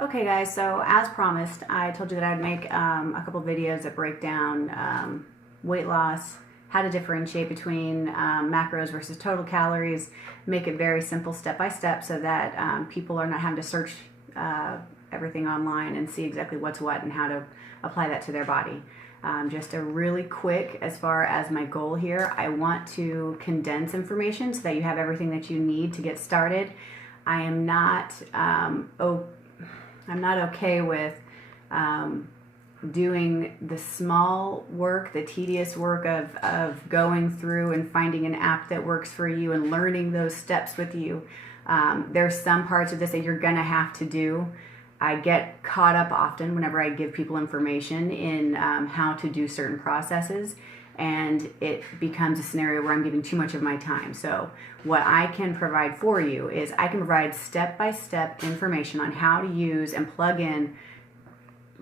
Okay guys, so as promised, I told you that I'd make a couple videos that break down weight loss, how to differentiate between macros versus total calories, make it very simple step by step so that people are not having to search everything online and see exactly what's what and how to apply that to their body. Just a really quick, as far as my goal here, I want to condense information so that you have everything that you need to get started. I am not I'm not okay with doing the small work, the tedious work of going through and finding an app that works for you and learning those steps with you. There's some parts of this that you're gonna have to do. I get caught up often whenever I give people information in how to do certain processes, and it becomes a scenario where I'm giving too much of my time. So what I can provide for you is I can provide step-by-step information on how to use and plug in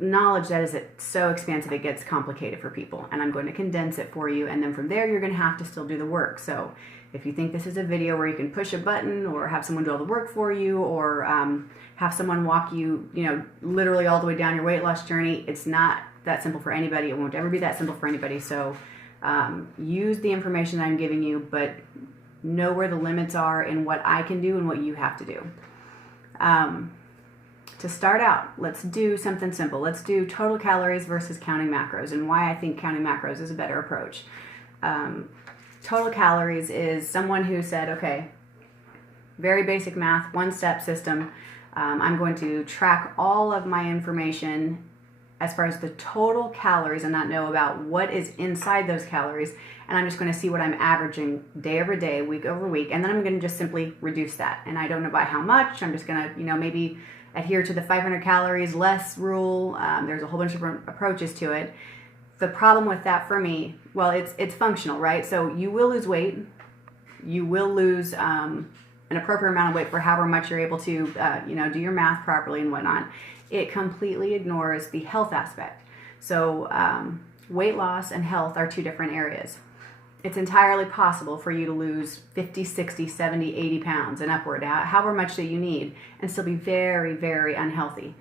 knowledge that is so expansive it gets complicated for people, and I'm going to condense it for you, and then from there you're going to have to still do the work. So if you think this is a video where you can push a button or have someone do all the work for you, or have someone walk you, literally all the way down your weight loss journey, it's not that simple for anybody. It won't ever be that simple for anybody. So use the information that I'm giving you, but know where the limits are and what I can do and what you have to do. To start out, let's do something simple. Let's do total calories versus counting macros, and why I think counting macros is a better approach. Total calories is someone who said, okay, very basic math, one-step system. I'm going to track all of my information as far as the total calories and not know about what is inside those calories, and I'm just going to see what I'm averaging day over day, week over week, and then I'm going to just simply reduce that. And I don't know by how much. I'm just going to, maybe adhere to the 500 calories less rule. There's a whole bunch of different approaches to it. The problem with that for me, well, it's functional, right? So you will lose weight. You will lose an appropriate amount of weight for however much you're able to, do your math properly and whatnot. It completely ignores the health aspect. So weight loss and health are two different areas. It's entirely possible for you to lose 50, 60, 70, 80 pounds and upward, however much that you need, and still be very, very unhealthy.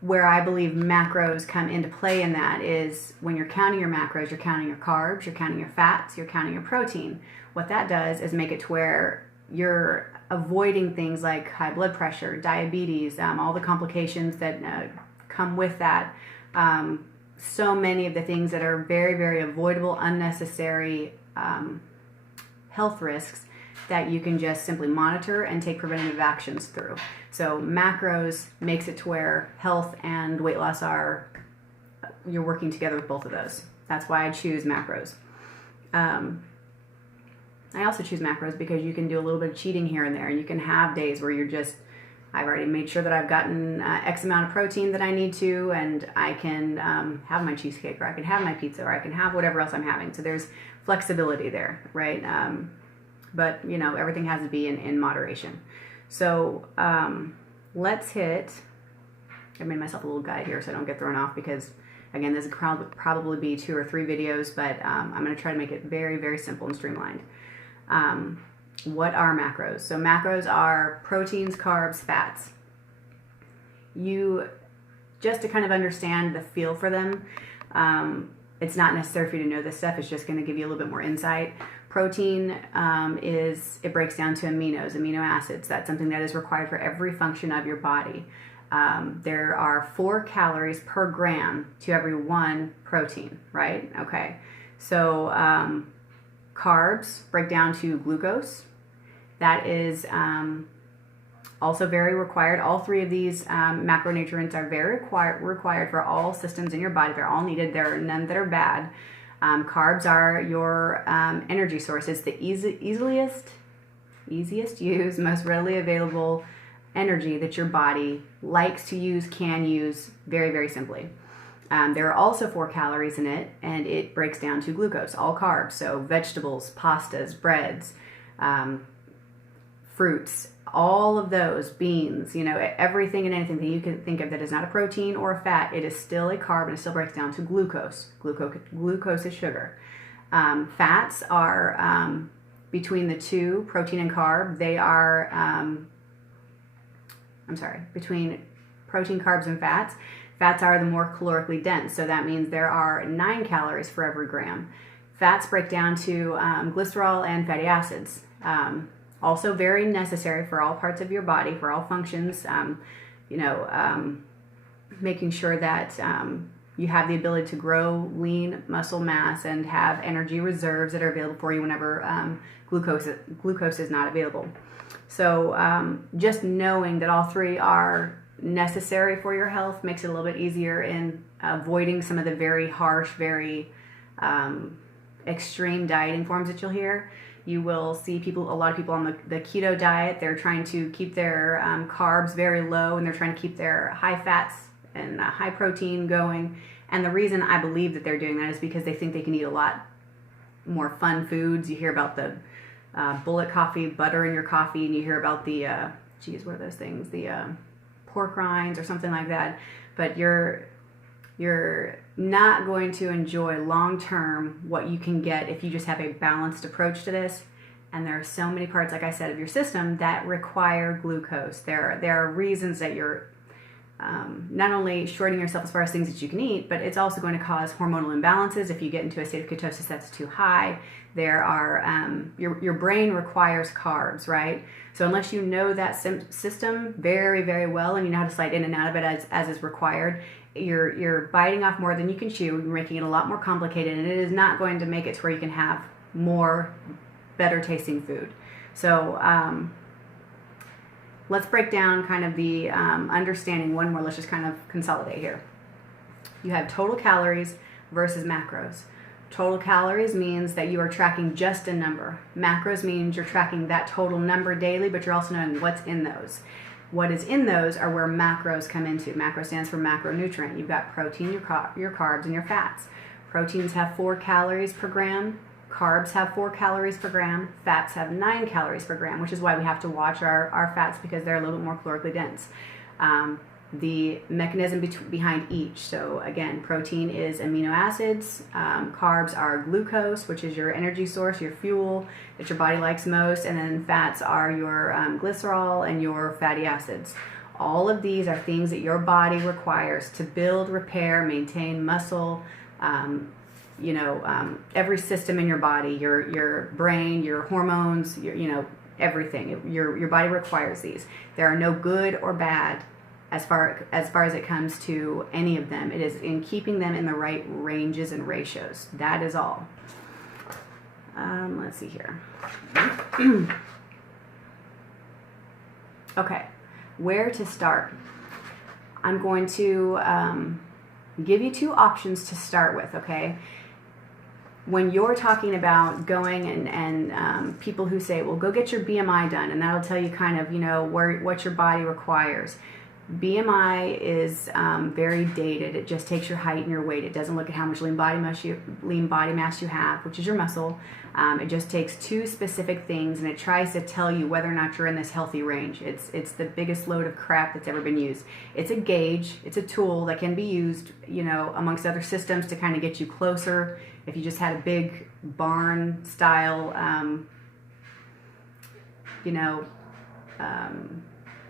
Where I believe macros come into play in that is when you're counting your macros, you're counting your carbs, you're counting your fats, you're counting your protein. What that does is make it to where you're avoiding things like high blood pressure, diabetes, all the complications that come with that. So many of the things that are very, very avoidable, unnecessary health risks that you can just simply monitor and take preventative actions through. So macros makes it to where health and weight loss you're working together with both of those. That's why I choose macros. I also choose macros because you can do a little bit of cheating here and there, and you can have days where I've already made sure that I've gotten X amount of protein that I need to, and I can have my cheesecake, or I can have my pizza, or I can have whatever else I'm having. So there's flexibility there, right? But everything has to be in moderation. So let's hit, I made myself a little guide here so I don't get thrown off, because again, this will probably be 2 or 3 videos, but I'm going to try to make it very, very simple and streamlined. What are macros? So macros are proteins, carbs, fats. Just to kind of understand the feel for them, it's not necessary for you to know this stuff. It's just going to give you a little bit more insight. Protein it breaks down to amino acids. That's something that is required for every function of your body. There are 4 calories per gram to every 1 protein, right? Okay. So carbs break down to glucose. That is also very required. All 3 of these macronutrients are very required for all systems in your body. They're all needed. There are none that are bad. Carbs are your energy source. It's the easiest used, most readily available energy that your body likes to use, can use, very, very simply. There are also 4 calories in it, and it breaks down to glucose, all carbs. So vegetables, pastas, breads, fruits, all of those, beans, everything and anything that you can think of that is not a protein or a fat, it is still a carb, and it still breaks down to glucose. Glucose is sugar. Fats are between the 2, protein and carb, they are, between protein, carbs, and fats. Fats are the more calorically dense, so that means there are 9 calories for every gram. Fats break down to glycerol and fatty acids. Also very necessary for all parts of your body, for all functions. Making sure that you have the ability to grow lean muscle mass and have energy reserves that are available for you whenever glucose is not available. So just knowing that all 3 are necessary for your health makes it a little bit easier in avoiding some of the very harsh, very extreme dieting forms that you'll hear. You will see a lot of people on the keto diet. They're trying to keep their carbs very low, and they're trying to keep their high fats and high protein going. And the reason I believe that they're doing that is because they think they can eat a lot more fun foods. You hear about the bullet coffee, butter in your coffee, and you hear about the, what are those things? The pork rinds or something like that. But you're not going to enjoy long-term what you can get if you just have a balanced approach to this. And there are so many parts, like I said, of your system that require glucose. There are reasons that you're not only shorting yourself as far as things that you can eat, but it's also going to cause hormonal imbalances if you get into a state of ketosis that's too high. There are your brain requires carbs, right? So unless you know that system very, very well and you know how to slide in and out of it as is required, you're biting off more than you can chew. You're making it a lot more complicated, and it is not going to make it to where you can have more better tasting food. So let's break down kind of the understanding one more. Let's just kind of consolidate here. You have total calories versus macros. Total calories means that you are tracking just a number. Macros means you're tracking that total number daily, but you're also knowing what's in those. What is in those are where macros come into. Macro stands for macronutrient. You've got protein, your carbs, and your fats. Proteins have 4 calories per gram. Carbs have 4 calories per gram. Fats have 9 calories per gram, which is why we have to watch our fats because they're a little bit more calorically dense. The mechanism behind each. So again, protein is amino acids. Carbs are glucose, which is your energy source, your fuel that your body likes most. And then fats are your glycerol and your fatty acids. All of these are things that your body requires to build, repair, maintain muscle, every system in your body, your brain, your hormones, everything. Your body requires these. There are no good or bad as far as it comes to any of them. It is in keeping them in the right ranges and ratios. That is all. Let's see here. Okay, where to start? I'm going to give you 2 options to start with, okay? When you're talking about going and people who say, well, go get your BMI done, and that'll tell you kind of, what your body requires. BMI is very dated. It just takes your height and your weight. It doesn't look at how much lean body mass you have, which is your muscle. It just takes 2 specific things, and it tries to tell you whether or not you're in this healthy range. It's the biggest load of crap that's ever been used. It's a gauge. It's a tool that can be used, amongst other systems to kind of get you closer. If you just had a big barn style, I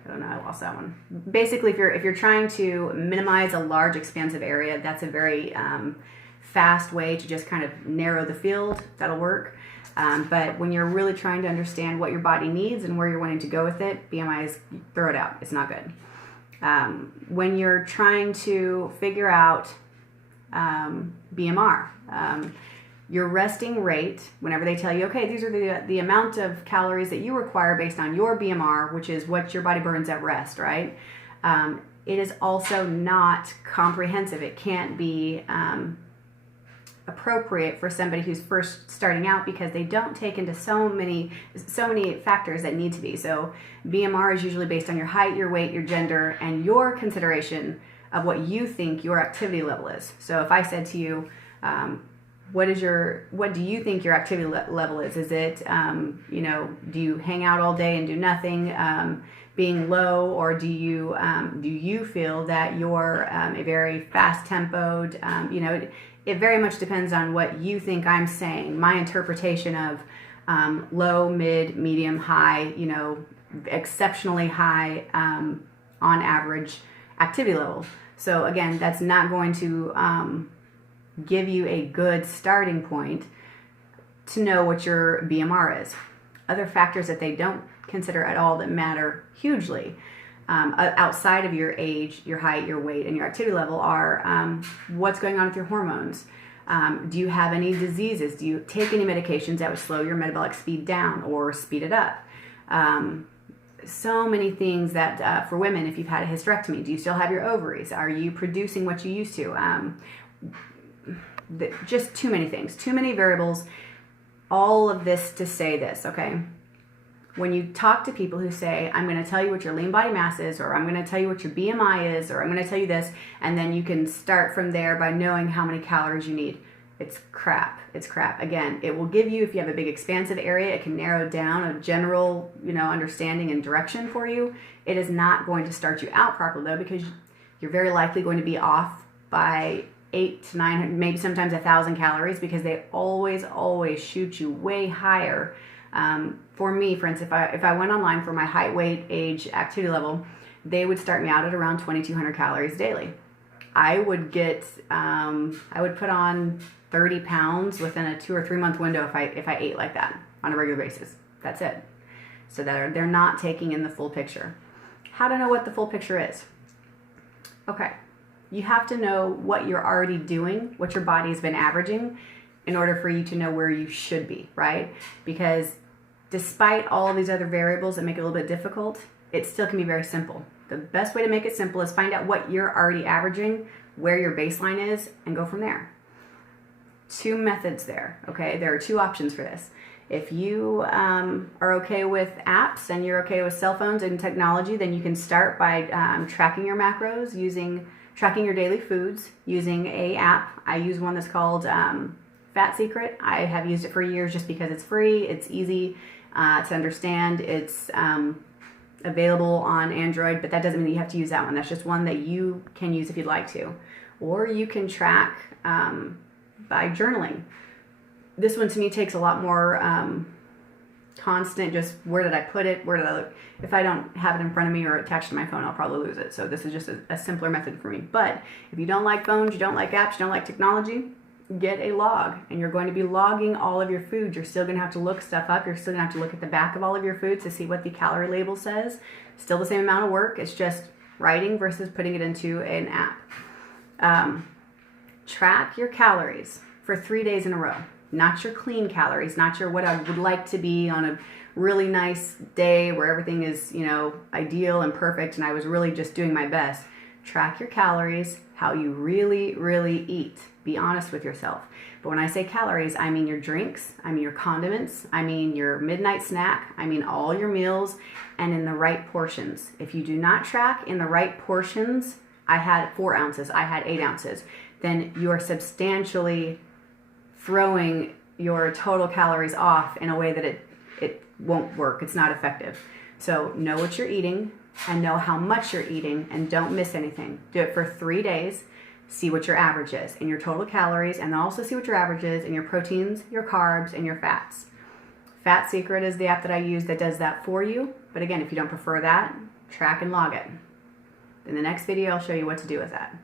don't know, I lost that one. Basically, if you're trying to minimize a large, expansive area, that's a very fast way to just kind of narrow the field. That'll work. But when you're really trying to understand what your body needs and where you're wanting to go with it, BMI is, throw it out. It's not good. When you're trying to figure out BMR, your resting rate, whenever they tell you, okay, these are the amount of calories that you require based on your BMR, which is what your body burns at rest, right? It is also not comprehensive. It can't be appropriate for somebody who's first starting out because they don't take into so many factors that need to be. So BMR is usually based on your height, your weight, your gender, and your consideration of what you think your activity level is. So if I said to you, what do you think your activity level is? Is it, do you hang out all day and do nothing, being low, or do you feel that you're a very fast-tempoed, it very much depends on what you think I'm saying. My interpretation of low, mid, medium, high, exceptionally high on average activity level. So again, that's not going to give you a good starting point to know what your BMR is. Other factors that they don't consider at all that matter hugely outside of your age, your height, your weight, and your activity level are what's going on with your hormones. Do you have any diseases? Do you take any medications that would slow your metabolic speed down or speed it up? So many things that for women, if you've had a hysterectomy, do you still have your ovaries? Are you producing what you used to? Just too many things, too many variables. All of this to say this, okay? When you talk to people who say, I'm going to tell you what your lean body mass is, or I'm going to tell you what your BMI is, or I'm going to tell you this, and then you can start from there by knowing how many calories you need. It's crap. It's crap. Again, it will give you, if you have a big expansive area, it can narrow down a general, understanding and direction for you. It is not going to start you out properly though, because you're very likely going to be off by 800 to 900, maybe sometimes 1,000 calories, because they always shoot you way higher. For me, for instance, if I went online for my height, weight, age, activity level, they would start me out at around 2,200 calories daily. I would put on 30 pounds within a 2 or 3 month window if I ate like that on a regular basis. That's it. So that they're not taking in the full picture. How to know what the full picture is? Okay. You have to know what you're already doing, what your body's been averaging, in order for you to know where you should be, right? Because despite all of these other variables that make it a little bit difficult, it still can be very simple. The best way to make it simple is find out what you're already averaging, where your baseline is, and go from there. 2 methods there, okay? There are 2 options for this. If you are okay with apps and you're okay with cell phones and technology, then you can start by tracking your macros, tracking your daily foods using a app. I use one that's called Fat Secret. I have used it for years just because it's free, it's easy to understand, it's available on Android, but that doesn't mean you have to use that one. That's just one that you can use if you'd like to. Or you can track by journaling. This one to me takes a lot more constant, just where did I put it, where did I look. If I don't have it in front of me or attached to my phone, I'll probably lose it. So this is just a simpler method for me. But if you don't like phones, you don't like apps, you don't like technology, get a log, and you're going to be logging all of your food. You're still going to have to look stuff up. You're still going to have to look at the back of all of your foods to see what the calorie label says. Still the same amount of work. It's just writing versus putting it into an app. Track your calories for 3 days in a row. Not your clean calories, not your what I would like to be on a really nice day where everything is, ideal and perfect and I was really just doing my best. Track your calories, how you really eat. Be honest with yourself. But when I say calories, I mean your drinks, I mean your condiments, I mean your midnight snack, I mean all your meals, and in the right portions. If you do not track in the right portions, I had 4 ounces, I had 8 ounces, then you are substantially throwing your total calories off in a way that it won't work. It's not effective. So know what you're eating and know how much you're eating and don't miss anything. Do it for 3 days. See what your average is in your total calories, and then also see what your average is in your proteins, your carbs, and your fats. Fat Secret is the app that I use that does that for you. But again, if you don't prefer that, track and log it. In the next video, I'll show you what to do with that.